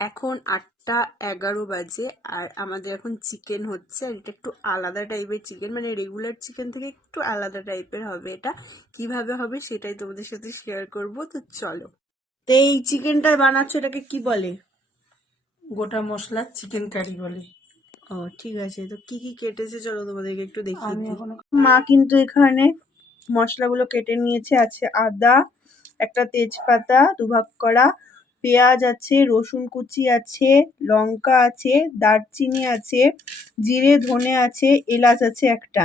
এখন 8টা 11 বাজে আর আমাদের এখন চিকেন হচ্ছে। আর এটা একটু আলাদা টাইপের চিকেন, মানে রেগুলার চিকেন থেকে একটু আলাদা টাইপের হবে। এটা কিভাবে হবে সেটাই তোমাদের সাথে শেয়ার করব, তো চলো। তো এই চিকেনটা বানাচ্ছ, এটাকে কি বলে? গোটা মশলা চিকেন কারি বলে। ও ঠিক আছে, তো কি কি কেটেছে চলো তোমাদেরকে একটু দেখিয়ে আমি দিই। এখনো মা কিন্তু এখানে মশলাগুলো কেটে নিয়েছে। আছে আদা, একটা তেজপাতা দুভাগ করা, পেঁয়াজ আছে, রসুন কুচি আছে, লঙ্কা আছে, দারচিনি আছে, জিরে ধনে আছে, এলাচ আছে একটা,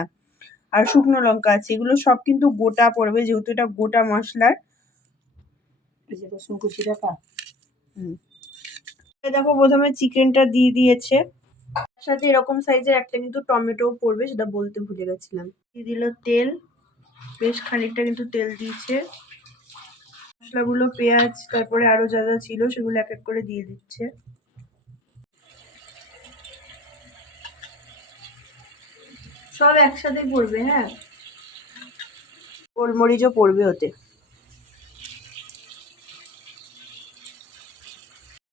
আর শুকনো লঙ্কা আছে। এগুলো সব কিন্তু গোটা পড়বে যেহেতু এটা গোটা মশলার। এই যে রসুন কুচি রাখা। দেখো প্রথমে চিকেনটা দিয়ে দিয়েছে, তার সাথে এরকম সাইজের একটা কিন্তু টমেটো পড়বে, সেটা বলতে ভুলে গেছিলাম। দিয়ে দিল তেল, বেশ খানিকটা কিন্তু তেল দিয়েছে। মশলাগুলো, পেঁয়াজ, তারপরে আরো যা যা ছিল সেগুলো এক এক করে দিয়ে দিচ্ছে। সব একসাথে পড়বে, হ্যাঁ, গোলমরিচও পড়বে ওতে।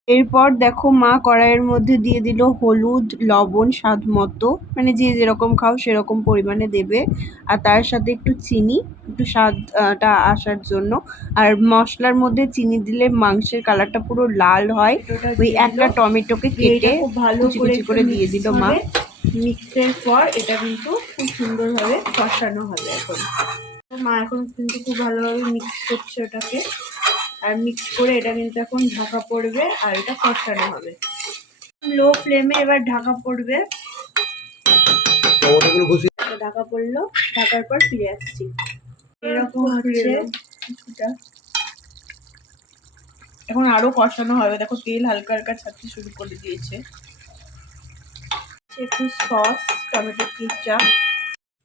এরপর দেখো মা কড়াইয়ের মধ্যে দিয়ে দিল হলুদ, লবণ স্বাদ মতো, মানে যে যেরকম খাও সেরকম পরিমাণে দেবে। আর তার সাথে একটু চিনি, একটু স্বাদটা আসার জন্য। আর মশলার মধ্যে চিনি দিলে মাংসের কালারটা পুরো লাল হয়। ওই একটা টমেটোকে কেটে কুচি কুচি করে দিয়ে দিল মা। মিক্সের পর এটা কিন্তু খুব সুন্দরভাবে কষানো হবে। এখন মা এখন কিন্তু খুব ভালোভাবে মিক্স করছে ওটাকে, আর মিক্স করে এটা কিন্তু এখন ঢাকা পড়বে আর এটা কষানো হবে লো ফ্লেমে। এবার ঢাকা পড়বে, ঢাকা পড়লো, ঢাকার পর ফিরে আসছি। এরকম হচ্ছে এটা। এখন আরো কষানো হবে, দেখো তেল হালকা হালকা ছাড়তে শুরু করে দিয়েছে। একটু সস, টমেটো কেচাপ।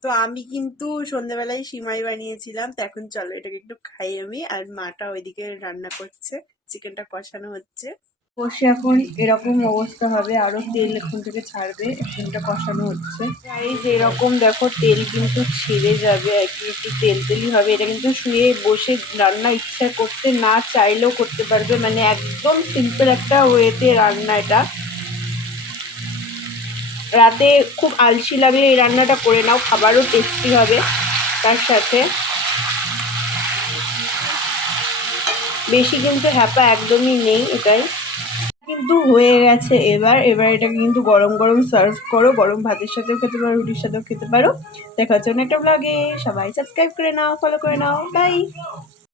তো আমি কিন্তু সন্ধ্যাবেলায় সিমাই বানিয়েছিলাম, তো এখন চলো এটাকে একটু খাই আমি। আর মাটা ওইদিকে রান্না করছে, চিকেনটা কষানো হচ্ছে। কষে এখন এরকম অবস্থা হবে, আরো তেল এখন থেকে ছাড়বে, চিকেনটা কষানো হচ্ছে। গাইস এরকম দেখো তেল কিন্তু ছেড়ে যাবে আর কি, একটু তেল তেলই হবে। এটা কিন্তু শুয়ে বসে রান্না ইচ্ছা করতে না চাইলেও করতে পারবে, মানে একদম সিম্পল একটা ওয়েতে রান্না এটা। রাতে খুব আলসি লাগলে এই রান্নাটা করে নাও, খাবারও টেস্টি হবে। তার সাথে বেশি কিন্তু হ্যাপা একদমই নেই এটাই। কিন্তু হয়ে গেছে। এবার এটাকে কিন্তু গরম গরম সার্ভ করো, গরম ভাতের সাথেও খেতে পারো, রুটির সাথেও খেতে পারো। দেখা হচ্ছে অন্য একটা ব্লগে। সবাই সাবস্ক্রাইব করে নাও, ফলো করে নাও, বাই।